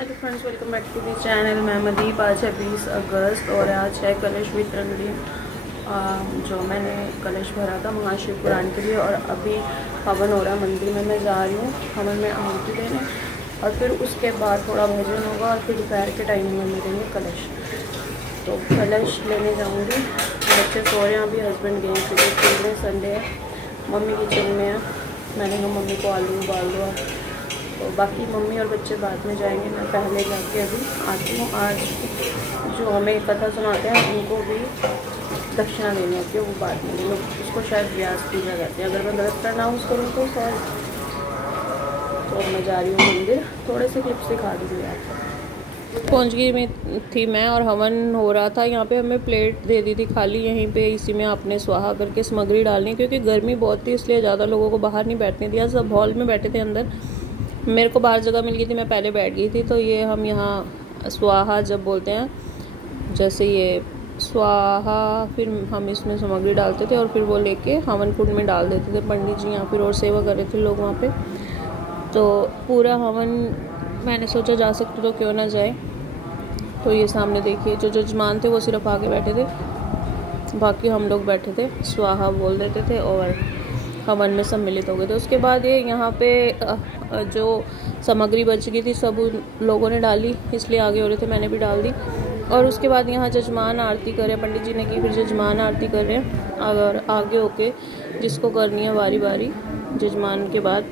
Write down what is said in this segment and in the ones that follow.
Hello friends, welcome back to the channel. मैं मदीप। आज है 20 अगस्त और आज है कलश वितरण दिन। जो मैंने कलश भरा था महाशिवपुराण के लिए और अभी हवन हो रहा है मंदिर में। मैं जा रही हूँ हवन में आहुति देने और फिर उसके बाद थोड़ा भजन होगा और फिर दोपहर के टाइम में मिलेंगे कलश। तो कलश लेने जाऊँगी। बच्चे सो रहे हैं, अभी हस्बैंड गए क्रिकेट खेलने, संडे है। मम्मी किचन में है। मैंने कहा मम्मी को आलू उबाल दो। तो बाकी मम्मी और बच्चे बाद में जाएंगे, मैं पहले जाके अभी आती हूँ। आज जो हमें कथा सुनाते हैं उनको भी दक्षिणा देनी होती है, वो बाद में लोग उसको शायद व्यास पूजा कहते हैं। अगर मैं गलत प्रनाउंस करूँ तो सॉरी। तो मैं जा रही हूँ मंदिर, थोड़े से क्लिप्स दिखा दूँगी आपको। पहुँचगी में थी मैं और हवन हो रहा था। यहाँ पे हमें प्लेट दे दी थी खाली, यहीं पे इसी में आपने स्वाहा करके सामग्री डालनी, क्योंकि गर्मी बहुत थी इसलिए ज़्यादा लोगों को बाहर नहीं बैठने दिया। सब हॉल में बैठे थे, अंदर मेरे को बाहर जगह मिल गई थी, मैं पहले बैठ गई थी। तो ये हम यहाँ स्वाहा जब बोलते हैं, जैसे ये स्वाहा, फिर हम इसमें सामग्री डालते थे और फिर वो लेके हवन कुंड में डाल देते थे पंडित जी यहाँ फिर, और सेवा कर रहे थे लोग वहाँ पे। तो पूरा हवन मैंने सोचा जा सकते तो क्यों ना जाए। तो ये सामने देखिए, जो जजमान थे वो सिर्फ आगे बैठे थे, बाकी हम लोग बैठे थे, स्वाहा बोल देते थे और हवन में सम्मिलित हो गए थे। उसके बाद ये यहाँ पे जो सामग्री बच गई थी सब उन लोगों ने डाली, इसलिए आगे हो रहे थे, मैंने भी डाल दी। और उसके बाद यहाँ जजमान आरती कर रहे हैं, पंडित जी ने की, फिर जजमान आरती कर रहे हैं। अगर आगे होके जिसको करनी है बारी बारी, जजमान के बाद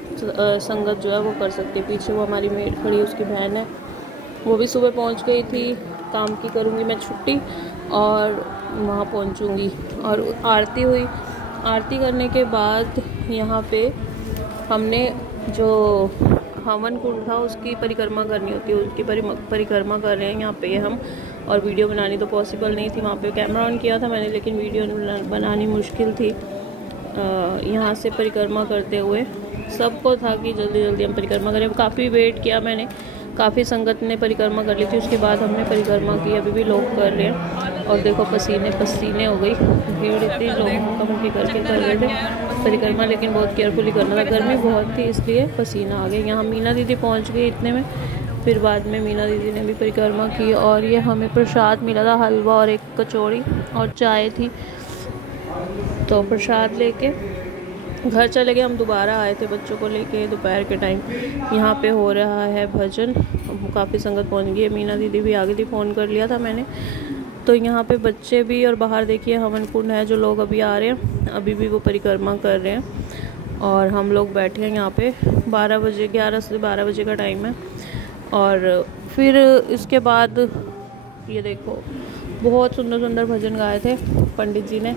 संगत जो है वो कर सकती है। पीछे वो हमारी मेड खड़ी है, उसकी बहन है, वो भी सुबह पहुँच गई थी। काम की करूँगी मैं छुट्टी और वहाँ पहुँचूँगी। और आरती हुई, आरती करने के बाद यहाँ पे हमने जो हवन कुंड था उसकी परिक्रमा करनी होती है, उसकी परिक्रमा कर रहे हैं यहाँ पे हम। और वीडियो बनानी तो पॉसिबल नहीं थी, वहाँ पे कैमरा ऑन किया था मैंने, लेकिन वीडियो बनानी मुश्किल थी। यहाँ से परिक्रमा करते हुए सबको था कि जल्दी जल्दी हम परिक्रमा करें। काफ़ी वेट किया मैंने, काफ़ी संगत ने परिक्रमा कर ली थी, उसके बाद हमने परिक्रमा की। अभी भी लोग कर रहे हैं और देखो पसीने पसीने हो गई, भीड़ इतनी, लोग मुखी करके कर रहे थे परिक्रमा, लेकिन बहुत केयरफुली करना था, गर्मी बहुत थी इसलिए पसीना आ गया। यहाँ मीना दीदी पहुँच गई इतने में, फिर बाद में मीना दीदी ने भी परिक्रमा की। और ये हमें प्रसाद मिला था, हलवा और एक कचौड़ी और चाय थी। तो प्रसाद लेके घर चले गए। हम दोबारा आए थे बच्चों को लेके दोपहर के टाइम। यहाँ पे हो रहा है भजन, काफ़ी संगत पहुँच गई है। मीना दीदी भी आ गई थी, फ़ोन कर लिया था मैंने। तो यहाँ पे बच्चे भी, और बाहर देखिए हवन कुंड है, जो लोग अभी आ रहे हैं अभी भी वो परिक्रमा कर रहे हैं। और हम लोग बैठे हैं यहाँ पे 12 बजे, 11 से 12 बजे का टाइम है। और फिर इसके बाद ये देखो बहुत सुंदर सुंदर भजन गाए थे पंडित जी ने।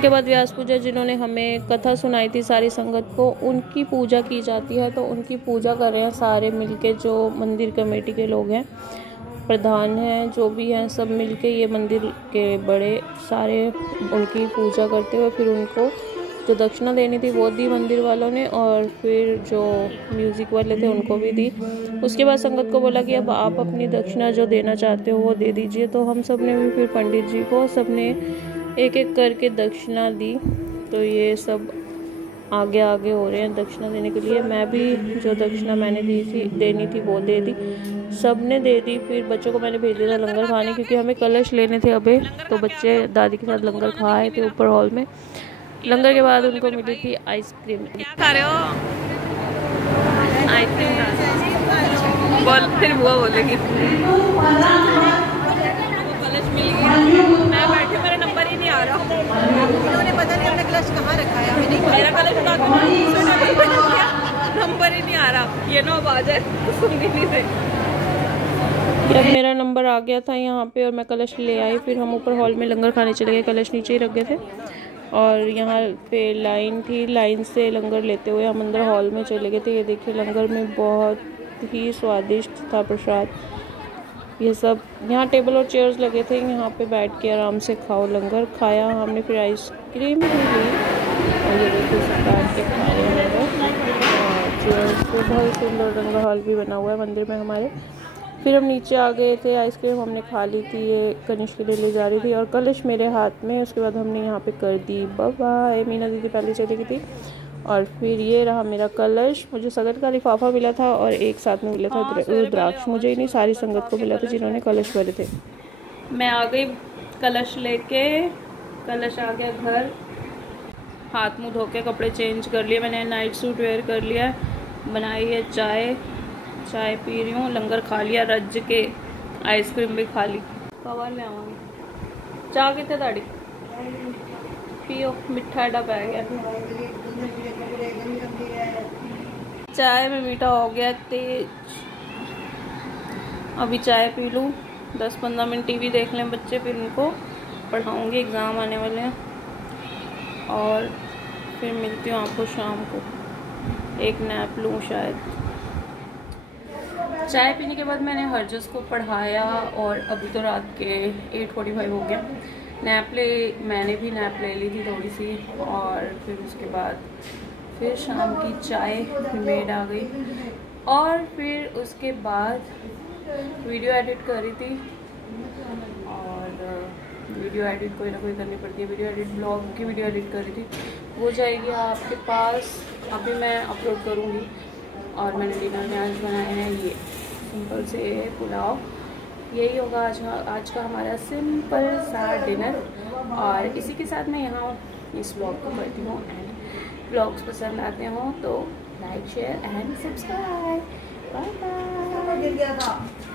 के बाद व्यास पूजा, जिन्होंने हमें कथा सुनाई थी सारी संगत को, उनकी पूजा की जाती है। तो उनकी पूजा कर रहे हैं सारे मिलके, जो मंदिर कमेटी के लोग हैं, प्रधान हैं, जो भी हैं, सब मिलके ये मंदिर के बड़े सारे उनकी पूजा करते हुए फिर उनको जो दक्षिणा देनी थी वो दी मंदिर वालों ने, और फिर जो म्यूज़िक वाले थे उनको भी दी। उसके बाद संगत को बोला कि अब आप अपनी दक्षिणा जो देना चाहते हो वो दे दीजिए। तो हम सब ने भी फिर पंडित जी को सबने एक एक करके दक्षिणा दी। तो ये सब आगे आगे हो रहे हैं दक्षिणा देने के लिए। मैं भी जो दक्षिणा मैंने देनी थी वो दे दी, सब ने दे दी। फिर बच्चों को मैंने भेज दिया था लंगर खाने, क्योंकि हमें कलश लेने थे अबे। तो बच्चे दादी के साथ लंगर खा आए थे ऊपर हॉल में। लंगर के बाद उनको मिली थी आइसक्रीम। क्या खा रहे हो? आइसक्रीम। बोल, फिर बुआ बोलेगी। कलश मिल गया, मैं बैठे, मेरा नंबर ही नहीं आ रहा। उन्होंने पता नहीं अपना कलश कहाँ रखा है, हमें नहीं। मेरा कलश नंबर ही नहीं आ रहा। ये ना आवाज है सुननी नहीं से। जब मेरा नंबर आ गया था यहाँ पे और मैं कलश ले आई, फिर हम ऊपर हॉल में लंगर खाने चले गए। कलश नीचे ही रख गए थे और यहाँ पे लाइन थी, लाइन से लंगर लेते हुए हम अंदर हॉल में चले गए थे। ये देखिए लंगर में बहुत ही स्वादिष्ट था प्रसाद। ये सब यहाँ टेबल और चेयर्स लगे थे, यहाँ पे बैठ के आराम से खाओ। लंगर खाया हमने, फिर आइसक्रीम भी ली और ये देखिए सब बैठ के खा रहे हैं लंगर। चेयर्स पे बहुत सुंदर लंगर हॉल भी बना हुआ है मंदिर में हमारे। फिर हम नीचे आ गए थे, आइसक्रीम हमने खा ली थी, ये कनिष्क के लिए ले जा रही थी और कलश मेरे हाथ में। उसके बाद हमने यहाँ पे कर दी बाय। मीना दीदी पहले चली गई थी और फिर ये रहा मेरा कलश। मुझे संगत का लिफाफा मिला था और एक साथ में मिला था रुद्राक्ष। मुझे ही नहीं, सारी संगत को मिला था जिन्होंने कलश भरे थे। मैं आ गई कलश लेके, कलश आ गया घर। हाथ मुँह धो के कपड़े चेंज कर लिए, मैंने नाइट सूट वेयर कर लिया। बनाई है चाय, चाय पी रही हूँ। लंगर खा लिया रज के, आइसक्रीम भी खा ली। कवर ले आवांगी। चाह कितने ताड़ी पियो, मिठा एडा पै गया। चाय में मीठा हो गया तेज। अभी चाय पी लूँ, 10-15 मिनट टीवी देख लें बच्चे, फिर उनको पढ़ाऊँगी, एग्ज़ाम आने वाले हैं। और फिर मिलती हूँ आपको शाम को, एक नैप लूँ शायद। चाय पीने के बाद मैंने हरजस को पढ़ाया और अभी तो रात के 8:45 हो गया। मैंने भी नैप ले ली थी थोड़ी सी, और फिर उसके बाद फिर शाम की चाय मेड आ गई। और फिर उसके बाद वीडियो एडिट कर रही थी, और वीडियो एडिट कोई ना कोई करनी पड़ती है। वीडियो एडिट, ब्लॉग की वीडियो एडिट कर रही थी, वो जाएगी आपके पास। अभी मैं अपलोड करूँगी। और मैंने डिनर में आज बनाए हैं ये सिंपल से पुलाव। यही होगा आज का हमारा सिंपल सा डिनर। और इसी के साथ मैं यहाँ इस व्लॉग को करती हूँ एंड व्लॉग्स पसंद आते हों तो like, share and subscribe. Bye bye.